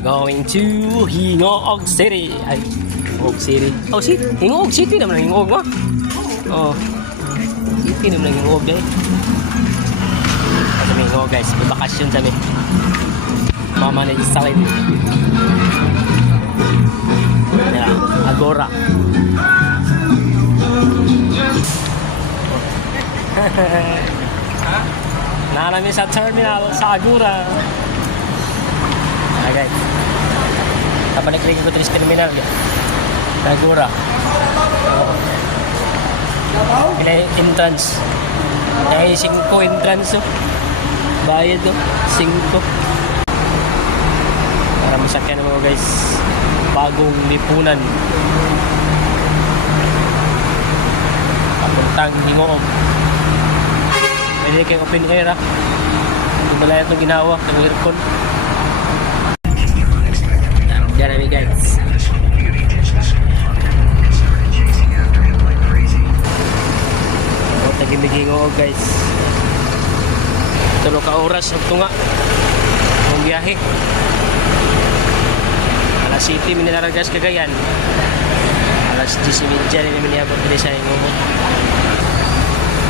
Going to Hingoog City. Ay, Hingoog City. Oh, City. Hingoog City naman ang Hingoog mo. Oh. City naman ang Hingoog eh. Kami Hingoog guys. May bakasyon kami. Mama na isa rin. Yeah, Agora. Namin sa terminal sa Agora. Okay. Kapalik-lig ko sa terminal. Agora. Pila entrance. Ay 5 entrance. Bayad do 5. Para masakyan mo guys. Bagong lipunan. Papuntang Hingoog. Pwede kayo open air ha. Hindi malaya itong ginawa ng aircon. Diyan namin guys. Tagimiging Hingoog guys. Tulo ka oras ang tunga. Ang biyahe. Alas 7 minilaragas Cagayan. Alas 10:30 rin miniyabot din sa Hingoog.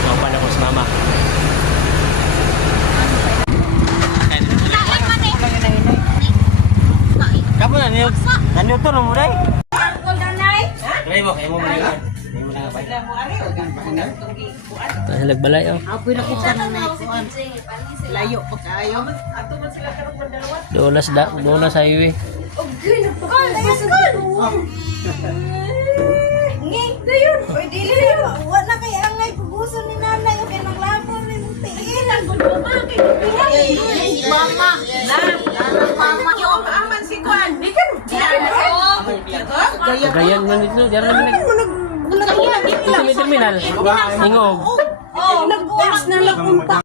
Kaupan ako sa mama. Kamu na niyo? Nanyo to no mo dai? Dai mo kay mo man. Halagbalay oh. Apoy na kita na kuan. Layo pa kayo. Dolas highway. Ngi, dayon. Oy dili yun. Wa na kay angay puguson ni nanay o kay naglabo ni tiilan gud mama kay Mama, mama. yo aman si kuan. Di kan. Cagayan man dito, diyan naman nag. Sa terminal. Hingoog. Oh, nag-oras na nagpunta.